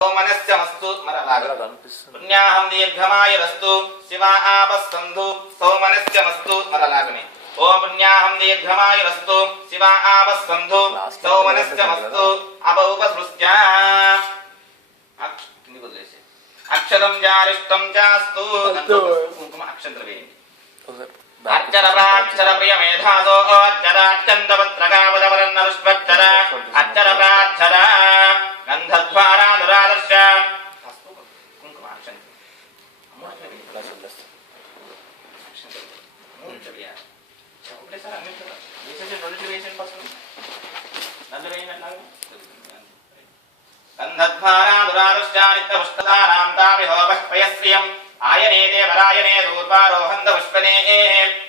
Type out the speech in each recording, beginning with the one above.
సోమనస్యమస్తు పుణ్యాహం దీర్ఘమాయురస్తు శివ ఆపస్సంధు సోమనస్యమస్తు మరలాగనే ఓం పుణ్యాహం దీర్ఘమాయురస్తు శివ ఆపస్సంధు సోమనస్యమస్తు అపౌపసృత్యా అక్షరం జారిష్టం చాస్తు కుంకుమ అక్షంతర వేయండి అక్షర ప్రాక్షర ప్రియ మేధాసో అక్షరాక్షంతపత్రకావరవరన్నరుష్వక్షర అక్షర ప్రాక్షర గంధద్వారా దురాదర్శ కుంకుమ అక్షంత గంధద్వారా దురాదర్శానిత్యపుష్పదానాం తామిహోపయశ్రియం ఆయనే దేవరాయనే దూర్వారోహంద పుష్పనే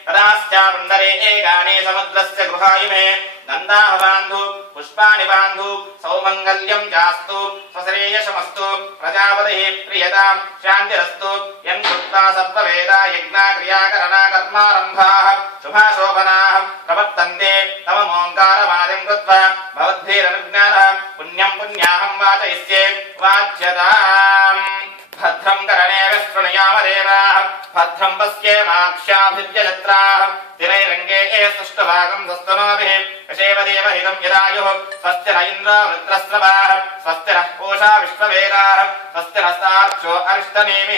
తదాశ్చావృందరే గానే సముద్రస్య గృహాయుమే గంధాహవాంధు పుష్పాని బాంధు సౌమంగళ్యం చాస్తు స్వశ్రేయసమస్తు ప్రజాపతయే ప్రియతాం శాంతిరస్తు యం కృత్వా సర్వవేదా యజ్ఞా క్రియాకరణా కర్మారంభాః శుభాశోభనాః ప్రవర్తంతే తమోంకారమాదిం కృత్వా భవద్భిరనుజ్ఞానః పుణ్యం పుణ్యాహం వాచయిష్యే వాచ్యతాం భద్రం కరణేన శృణుయామదేవాః భద్రం పశ్యేమాక్ష్యాభిర్యజత్రాః స్థిరైరంగే సుష్ఠుభాగం దస్తనోభిः యశేవదేవహితం యదాయుః స్వస్తి న ఇంద్రో వృత్రస్రవాः స్వస్తి నః పూషా విశ్వవేదాः స్వస్తి నస్తార్క్ష్యో అరిష్టనేమిः